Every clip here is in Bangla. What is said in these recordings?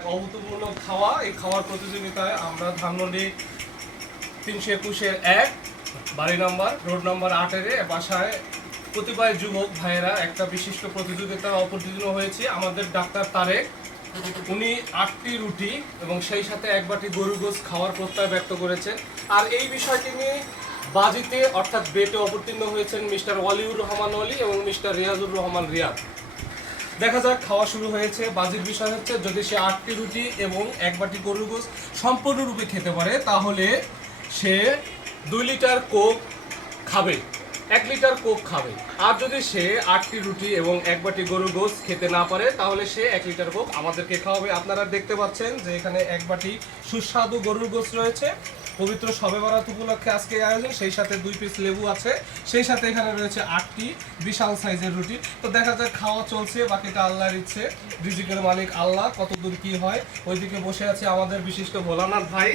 এক অভূতপূর্ণ খাওয়া। এই খাওয়ার প্রতিযোগিতায় আমরা ধানমন্ডি 321-1 বাড়ি নাম্বার রোড নাম্বার 8-এর বাসায় কতিপয় যুবক ভাইয়েরা একটা বিশিষ্ট প্রতিযোগিতা অপরদিন হয়েছে। আমাদের ডাক্তার তারেক উনি 8টি রুটি এবং সেই সাথে এক বাটি গরুর গোশত খাওয়ার প্রত্যয় ব্যক্ত করেছেন। আর এই বিষয়টি নিয়ে বাজিতে অর্থাৎ বেটে অবতীর্ণ হয়েছেন মিস্টার ওয়ালিউর রহমান ওয়ালি এবং মিস্টার রিয়াজুর রহমান রিয়াদ। দেখা যাক, খাওয়া শুরু হয়েছে। বাজির বিষয় হচ্ছে যদি সে 8টি রুটি এবং এক বাটি গরুর গোশত সম্পূর্ণরূপে খেতে পারে তাহলে সে 2 লিটার কোক খাবে, 1 লিটার কোক খাবে। আর যদি সে 8টি রুটি এবং এক বাটি গরুর গোশত খেতে না পারে তাহলে সে 1 লিটার কোক আমাদেরকে খাওয়াবে। আপনারা দেখতে পাচ্ছেন যে এখানে এক বাটি সুস্বাদু গরুর গোশত রয়েছে। পবিত্র শবে বরাত উপলক্ষে আজকে আয়োজন, সেই সাথে 2 পিস লেবু আছে, সেই সাথে এখানে রয়েছে 8টি বিশাল সাইজের রুটি। তো দেখা যাক, খাওয়া চলছে, বাকিটা আল্লাহর ইচ্ছে, রিজিকের মালিক আল্লাহ, কতদূর কি হয়। ওইদিকে বসে আছে আমাদের বিশিষ্ট ভোলানাথ ভাই,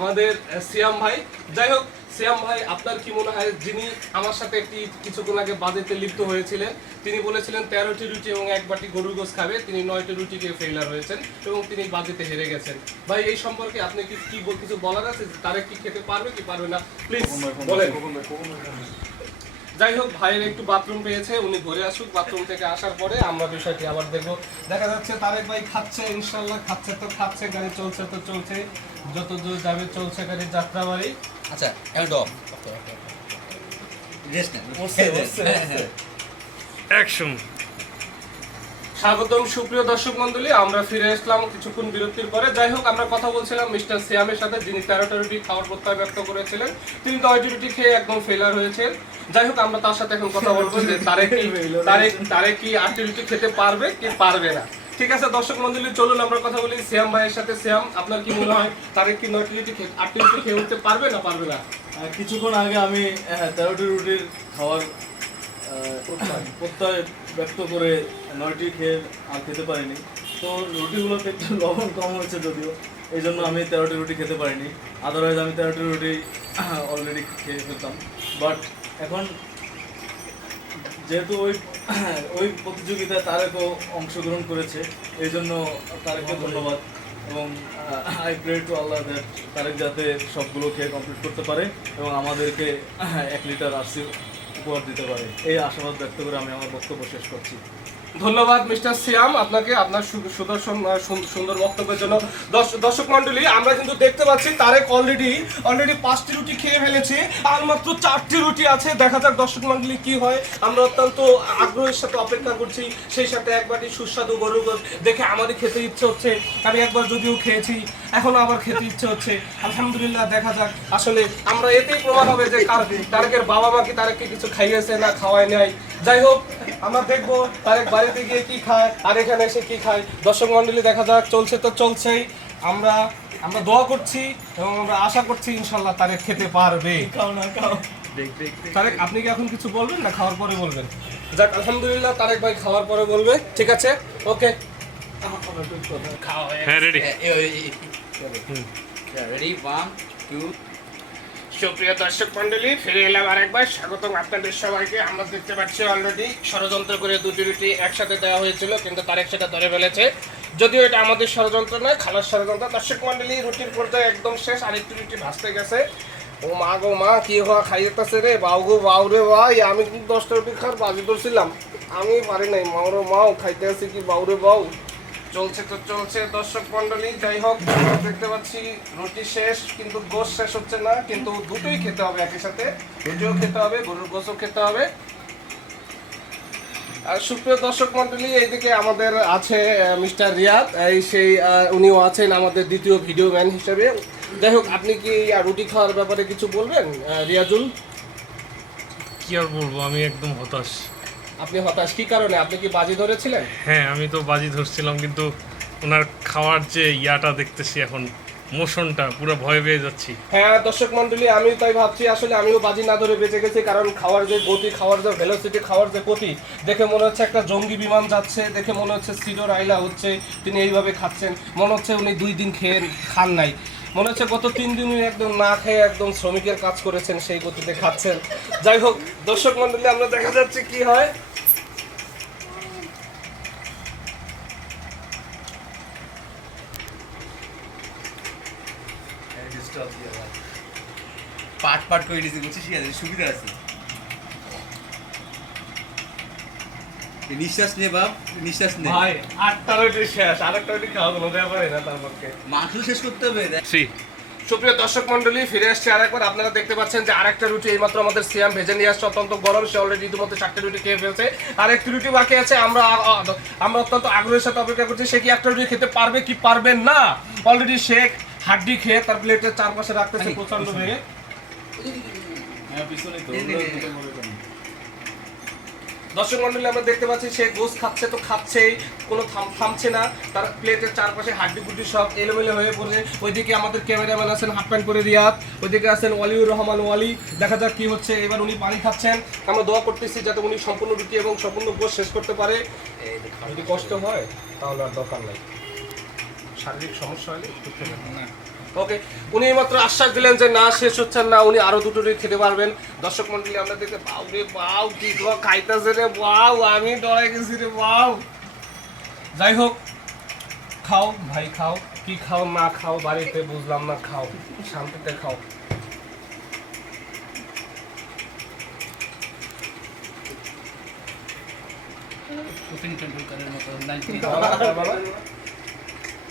আমাদের সিয়াম ভাই। যাই হোক সিয়াম ভাই, আপনার কি মনে হয়, যিনি আমার সাথে কিছুক্ষণ আগে বাজেতে লিপ্ত হয়েছিলেন, তিনি বলেছিলেন 13টি রুটি এবং এক বাটি গরুর গোশত খাবে, তিনি 9টি রুটিকে ফেইলার হয়েছেন এবং তিনি বাজেতে হেরে গেছেন। ভাই এই সম্পর্কে আপনি কি কিছু বলার আছে? তারেক কি খেতে পারবে কি পারবে না, প্লিজ বলেন। যাই হোক, ভাইয়ের একটু বাথরুম পেয়েছে, উনি ঘরে আসুক, বাথরুম থেকে আসার পরে আমরা বিষয়টি আবার দেখবো। দেখা যাচ্ছে তারেক ভাই খাচ্ছে, ইনশাল্লাহ খাচ্ছে তো খাচ্ছে, গাড়ি চলছে তো চলছে, যত দূর যাবে চলছে গাড়ির যাত্রাবাড়ি। আচ্ছা একদম অ্যাকশন। স্বাগতম সুপ্রিয় দর্শক মণ্ডলী, আমরা ফিরে আসলাম কিছুক্ষণ বিরতির পরে। যাই হোক, আমরা কথা বলছিলাম মিস্টার সিয়ামের সাথে, যিনি 13টা রুটি খাওয়ার প্রত্যয় ব্যক্ত করেছিলেন। তিনি 9টি রুটি খেয়ে একদম ফেলার হয়েছেন। যাই হোক, আমরা তার সাথে এখন কথা বলবো যে তারেক কি 8টি রুটি খেতে পারবে কি পারবে না। ঠিক আছে দর্শক মণ্ডলী, চলুন আমরা কথা বলি সিয়াম ভাইয়ের সাথে। সিয়াম, আপনার কি মনে হয় তারেক কি 8টি রুটি খেয়ে উঠতে পারবে না পারবে না? কিছুক্ষণ আগে আমি 13টি রুটির খাওয়ার প্রত্যয় ব্যক্ত করে 9টি খেয়ে আর খেতে পারিনি। তো রুটিগুলোতে একটু লবণ কম হয়েছে যদিও, এই জন্য আমি 13টি রুটি খেতে পারিনি। আদারওয়াইজ আমি 13টি রুটি অলরেডি খেয়ে ফেলতাম। বাট এখন যেহেতু ওই প্রতিযোগিতায় তারেকও অংশগ্রহণ করেছে, এই জন্য তারেককে ধন্যবাদ। এবং I pray to Allah that Tareq যাতে সবগুলো খেয়ে কমপ্লিট করতে পারে এবং আমাদেরকে 1 লিটার আরসি উপহার দিতে পারে, এই আশাবাদ ব্যক্ত করে আমি আমার বক্তব্য শেষ করছি। ধন্যবাদ মিস্টার সিয়াম আপনাকে, আপনার সুদর্শন সুন্দর বক্তব্যের জন্য। দর্শক মন্ডলী, আমরা কিন্তু দেখতে পাচ্ছি তারেক অলরেডি 5টি রুটি খেয়ে ফেলেছে, আর মাত্র 4টি রুটি আছে। দেখা যাক দর্শক মন্ডলী কি হয়। আমরা অত্যন্ত আগ্রহের সাথে অপেক্ষা করছি। সেই সাথে এক বাটি সুস্বাদু গরুর গোশত দেখে আমারই খেতে ইচ্ছে হচ্ছে। আমি একবার যদিও খেয়েছি, এখন আবার খেতে ইচ্ছে হচ্ছে। আলহামদুলিল্লাহ, দেখা যাক। আসলে আমরা এতেই প্রমাণ হবে যে তারেকের বাবা মা কি তারেককে কিছু খাইয়েছে না খাওয়ায় নাই। যাই হোক, আমরা দেখবো তারেক বাড়িতে গিয়ে কি খায় আর এখানে এসে কি খায়। দর্শক মন্ডলী, দেখা যাক, চলছে তো চলছেই। আমরা দোয়া করছি এবং আমরা আশা করছি ইনশাল্লাহ তারেক খেতে পারবে। তারেক, আপনি কি এখন কিছু বলবেন না খাওয়ার পরে বলবেন? যাক, আলহামদুলিল্লাহ, তারেক ভাই খাওয়ার পরে বলবে। ঠিক আছে, ওকে। হ্যাঁ রেডি রেডি 1 2। সুপ্রিয় দর্শক মন্ডলী, ফিরে এলাম আরেকবার। স্বাগতম আপনাদের সবাইকে। আমরা দেখতে পাচ্ছি অলরেডি ষড়যন্ত্র করে 2টি রুটি একসাথে দেওয়া হয়েছিল, কিন্তু তারেক সেটা ধরে ফেলেছে। যদিও এটা আমাদের ষড়যন্ত্র নয়, খালার ষড়যন্ত্র। দর্শক মন্ডলী, রুটির পর্যায়ে একদম শেষ, আরেকটি রুটি ভাসতে গেছে। ও মা গো মা, কি হওয়া খাইয়েতেছে রে, বাউ গো বাউ রে ভাই। আমি কিন্তু 10টা রুটি খাওয়ার বাজি ধরছিলাম, আমি পারি নাই। মাওরো মাও খাইতে আছে কি বাউ রে বাউ। চলছে তো চলছে দর্শক মন্ডলী। যাই হোক, দেখতে পাচ্ছি রুটি শেষ, কিন্তু গোশত শেষ হচ্ছে না। কিন্তু দুটোই খেতে হবে একই সাথে, রুটিও খেতে হবে, গরুর গোশতও খেতে হবে। আর সুপ্রিয় দর্শক মন্ডলী, এইদিকে আমাদের আছে মিস্টার রিয়াদ, উনিও আছেন আমাদের দ্বিতীয় ভিডিও ম্যান হিসেবে। যাই হোক, আপনি কি রুটি খাওয়ার ব্যাপারে কিছু বলবেন রিয়াজুল? কি আর বলবো, আমি একদম হতাশ। আপনি হতাশ কি কারণে? আপনি কি বাজি ধরেছিলেন? হ্যাঁ, আমি তো বাজি ধরছিলাম, কিন্তু ওনার খাওয়ার যে ইয়াটা দেখতেছি এখন, মোশনটা পুরো ভয় পেয়ে যাচ্ছি। হ্যাঁ দর্শক মন্ডলী, আমি তাই ভাবছি আসলে আমিও বাজি না ধরে বেঁচে গেছি। কারণ খাওয়ার যে গতি, খাওয়ার যে ভেলোসিটি, খাওয়ার যে গতি দেখে মনে হচ্ছে একটা জঙ্গি বিমান যাচ্ছে, দেখে মনে হচ্ছে সিডোর আইলা হচ্ছে। তিনি এইভাবে খাচ্ছেন, মনে হচ্ছে উনি 2 দিন খান নাই। মনে হচ্ছে গত 3 দিন উনি একদম না খেয়ে একদম শ্রমিকের কাজ করেছেন, সেই গতিতে খাচ্ছেন। যাই হোক দর্শক মন্ডলী, আমরা দেখা যাচ্ছে কি হয়। স্টপ দিয়া ভাই। পাট করে দিয়েছি বুঝছিস ঠিক আছে সুবিধা আছে এই নিঃশ্বাস নে বাপ নিঃশ্বাস নে ভাই 8টা রুটি শেষ, আরেকটা রুটি খাওয়া কোনো ব্যাপারই না তার পক্ষে। মাংস শেষ করতে হবে সি সুপ্রিয় দর্শক মন্ডলী, ফিরে আসছে আরেকবার। আপনারা দেখতে পাচ্ছেন যে আরেকটা রুটি এইমাত্র আমাদের সিয়াম ভেজে নিয়ে আসছে, অত্যন্ত গরম। সে অলরেডি ইতিমধ্যে 4টে রুটি খেয়ে ফেলছে, আর একটি রুটি বাকি আছে। আমরা অত্যন্ত আগ্রহের সাথে অপেক্ষা করছি সে কি একটা রুটি খেতে পারবে কি পারবে না। অলরেডি শেখ হাড্ডি খেয়ে তার প্লেটের চারপাশে রাখতেছে প্রচন্ড ভেঙে। হ্যাঁ পিছনেই তো এই নে, নে, নে। দর্শক মন্ডলী, আমরা দেখতে পাচ্ছি সে গোস খাচ্ছে তো খাচ্ছেই, কোনো থামছে না। তার প্লেটের চারপাশে হাড্ডি গুড্ডি সব এলোমেলো হয়ে পড়ে। ওইদিকে আমাদের ক্যামেরাম্যান আছেন হাফ প্যান্ট করে রিয়াদ, ওইদিকে আছেন ওয়ালিউর রহমান ওয়ালি। দেখা যাক কি হচ্ছে। এবার উনি পানি খাচ্ছেন, আমরা দোয়া করতেছি যাতে উনি সম্পূর্ণ রুটি এবং সম্পূর্ণ গোস শেষ করতে পারে। যদি কষ্ট হয় তাহলে আর দরকার নাই, শারীরিক সমস্যা হলে ওকে। উনি মাত্র আশ্বাস দিলেন যে না শেষ হচ্ছে না, উনি আরো দুটো রুটি খেতে পারবেন। দর্শক মন্ডলী, আমরা দেখতে বাউ রে বাউ, কি দোয়া খাইতেছে রে বাউ, আমি ডরে গেছি রে বাউ। যাই হোক, খাও ভাই খাও, কি খাও না খাও বাড়িতে বুঝলাম না, খাও শান্তিতে খাও। সচিন টেন্ডুলকারের মতো 90 খবরটা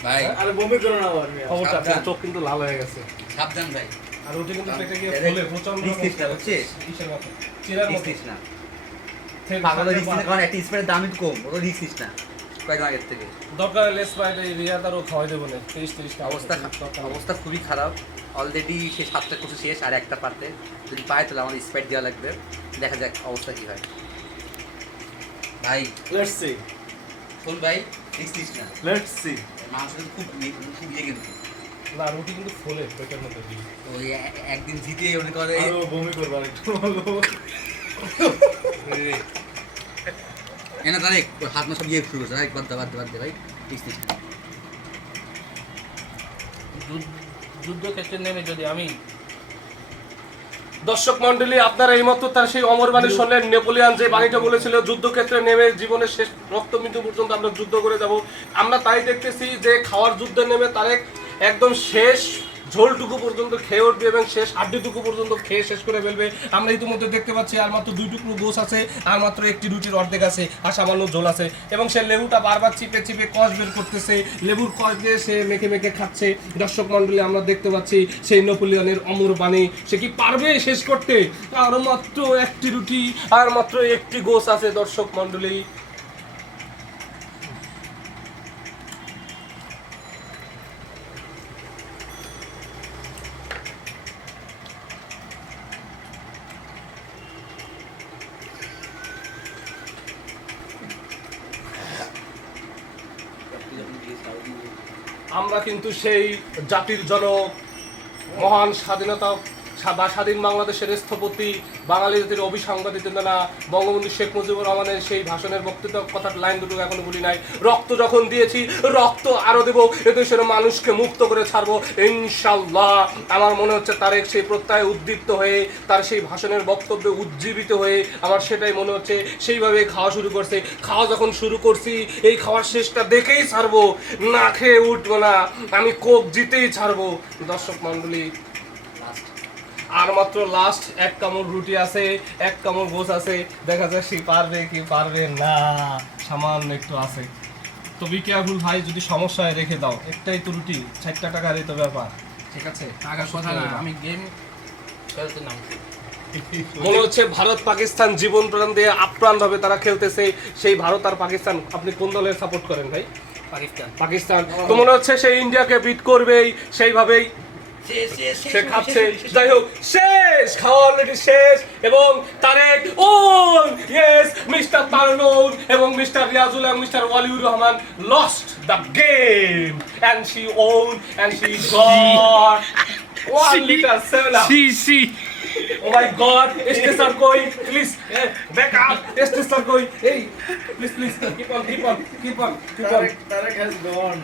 ভাই আরে বমি করো না আবার মিয়া। আপনার চোখ কিন্তু লাল হয়ে গেছে, সাবধান ভাই আর রুটি কিন্তু পেটে গিয়ে ফুলে প্রচন্ড রিস্ক না বুঝছিস কিসের মতো চিরার মতো রিস্ক না পাগলের রিস্ক না, কারণ একটা স্প্রের দাম একটু কম, ওটা রিস্ক না কয়েকদিন আগের থেকে। দরকার লেস বাইরে রিয়াদ আরও খাওয়াই দেবো না 30 অবস্থা খুবই খারাপ। অলরেডি সে 7টা কোর্স শেষ, আর একটা পারতে যদি পায় তাহলে আমার স্প্রাইট দেওয়া লাগবে। দেখা যাক অবস্থা কি হয়। ভাই লেটস সি শোন ভাই, রিস্ক না, লেটস সি। মাংস খুব খুব ইয়ে কিন্তু না রুটি কিন্তু ফুলে পেটের মধ্যে দিয়ে। ওই একদিন জিতে মনে করে আরো বমি করবা একটু বলো। এনা তারেক হাত মা সব ইয়ে শুরু করছে, বাদ দে ভাই রিস্ক না। যুদ্ধক্ষেত্রে নেমে যদি আমি দর্শক মন্ডলী, আপনারা এইমাত্র তার সেই অমর বাণী শুনলেন। নেপোলিয়ান যে বাণীটা বলেছিল, যুদ্ধক্ষেত্রে নেমে জীবনের শেষ রক্ত মৃত্যু পর্যন্ত আমরা যুদ্ধ করে যাব। আমরা তাই দেখতেছি যে খাওয়ার যুদ্ধে নেমে তারেক একদম শেষ ঝোলটুকু পর্যন্ত খেয়ে উঠবে এবং শেষ হাড্ডিটুকু পর্যন্ত খেয়ে শেষ করে ফেলবে। আমরা ইতিমধ্যে দেখতে পাচ্ছি আর মাত্র 2 টুকরো গোস আছে, আর মাত্র একটি রুটির অর্ধেক আছে, আর সামান্য ঝোল আছে। এবং সে লেবুটা বারবার চিপে চিপে কষ বের করতেছে, লেবুর কষ দিয়ে সে মেখে মেখে খাচ্ছে। দর্শক মন্ডলী, আমরা দেখতে পাচ্ছি সেই নেপোলিয়নের অমর বাণী, সে কি পারবে শেষ করতে? আর মাত্র একটি রুটি, আর মাত্র একটি গোস আছে। দর্শক মন্ডলী, আমরা কিন্তু সেই জাতির জনক, মহান স্বাধীনতা বা স্বাধীন বাংলাদেশের স্থপতি, বাঙালি জাতির অভিসংবাদিতা বঙ্গবন্ধু শেখ মুজিবুর রহমানের সেই ভাষণের বক্তৃতা কথার লাইন দুটো এখনো বলি নাই। রক্ত যখন দিয়েছি, রক্ত আরো দেবো, এদেশের মানুষকে মুক্ত করে ছাড়বো ইনশাল্লাহ। আমার মনে হচ্ছে তারেক সেই প্রত্যয়ে উদ্দীপ্ত হয়ে, তার সেই ভাষণের বক্তব্যে উজ্জীবিত হয়ে, আমার সেটাই মনে হচ্ছে সেইভাবে খাওয়া শুরু করছে। খাওয়া যখন শুরু করছি, এই খাওয়ার শেষটা দেখেই ছাড়বো, না খেয়ে উঠবো না, আমি কোক জিতেই ছাড়বো। দর্শক মন্ডলী, আর মাত্র লাস্ট এক কামড় রুটি আছে, এক কামড় গোস আছে। দেখা যায় সে পারবে কি পারবে না, সামান্য একটু আছে। তো বি কেয়ারফুল ভাই, যদি সমস্যা হয় রেখে দাও, একটাই তো রুটি, 60 টাকারই তো ব্যাপার, ঠিক আছে? আগার কথা না, আমি গেম খেলতে নামছি। মনে হচ্ছে ভারত পাকিস্তান জীবন প্রাণ দিয়ে আপ্রাণ ভাবে তারা খেলতেছে। সেই ভারত আর পাকিস্তান, আপনি কোন দলের সাপোর্ট করেন ভাই? পাকিস্তান। তো মনে হচ্ছে সেই ইন্ডিয়াকে বিট করবেই, সেইভাবেই সে খাচ্ছে। যাই হোক, শেষ খাওয়া অলরেডি শেষ। এবং Tareq won, yes, mister Tarun এবং মিস্টার রিয়াজুল এবং mister Waliur Rahman lost the game and she owned and she got 1 liter 7 up. See Oh my God, este sir koi, please, back up, este sir koi, hey, please, keep on. Tareq has gone.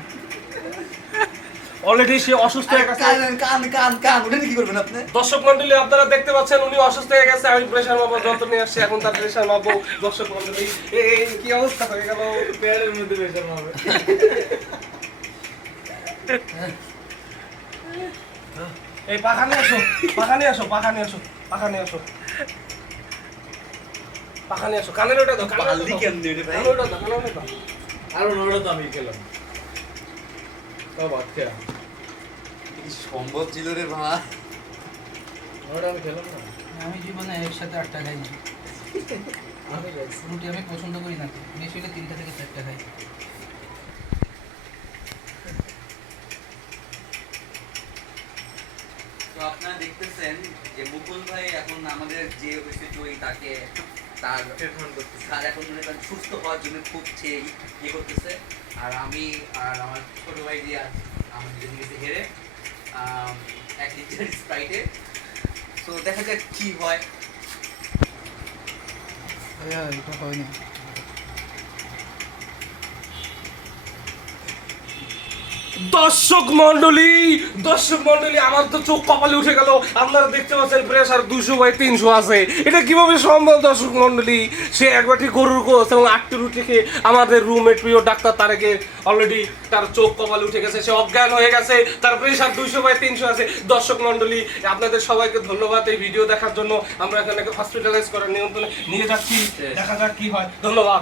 Already সে অসুস্থ হয়ে গেছে। কান ওটা কি করবেন আপনি? দর্শক মন্ডলী, আপনারা দেখতে পাচ্ছেন উনি অসুস্থ হয়ে গেছে। আমি প্রেশার মাপার যন্ত্র নিয়ে আসছি, এখন তার প্রেশার মাপবো। দর্শক মন্ডলী, এই কি অবস্থা হয়ে গেল? পেয়ারের মধ্যে বেশার হবে। এই পাখা নিয়ে আসো, পাখা নিয়ে আসো, পাখা নিয়ে আসো, পাখা নিয়ে আসো, পাখা নিয়ে আসো। কানের ওটা দাও, কানের ওটা দাও, কানের ওটা দাও, কানের ওটা দাও। আর ওটা তো আমি খেলাম। তাও ভাত খেয়া। সম্ভব ছিল রে ভাই। ওটা আমি খেলাম না। আমি জীবনে একসাথে 8টা খাই না। রুটি আমি পছন্দ করি না, বেশি হলে 3টা থেকে 4টা খাই। তো আপনারা দেখতেছেন যে মুকুল ভাই এখন আমাদের যে ঐতিহ্যই তাকে তার এখন মনে করেন সুস্থ হওয়ার জন্য খুব ইয়ে করতেছে। আর আমি আর আমার ছোট ভাই দিয়া আমার দুজন গেছে হেরে 1 লিটার স্প্রাইটে। তো দেখা যাক কি হয়। এটা হয় না। দর্শক মন্ডলী, আমার তো চোখ কপালে উঠে গেল। আপনারা দেখতে পাচ্ছেন প্রেসার 200/300 আছে। এটা কিভাবে সম্ভব দর্শক মন্ডলী? সে একবারটি গরুর গোশত এবং 8টি রুটি খেয়ে আমাদের রুমমেট প্রিয় ডাক্তার তারেকের অলরেডি তার চোখ কপালে উঠে গেছে, সে অজ্ঞান হয়ে গেছে, তার প্রেসার 200/300 আছে। দর্শক মন্ডলী, আপনাদের সবাইকে ধন্যবাদ এই ভিডিও দেখার জন্য। আমরা এখানে হসপিটালাইজ করার নিয়ন্ত্রণে নিয়ে যাচ্ছি, দেখা যাক কি হয়। ধন্যবাদ।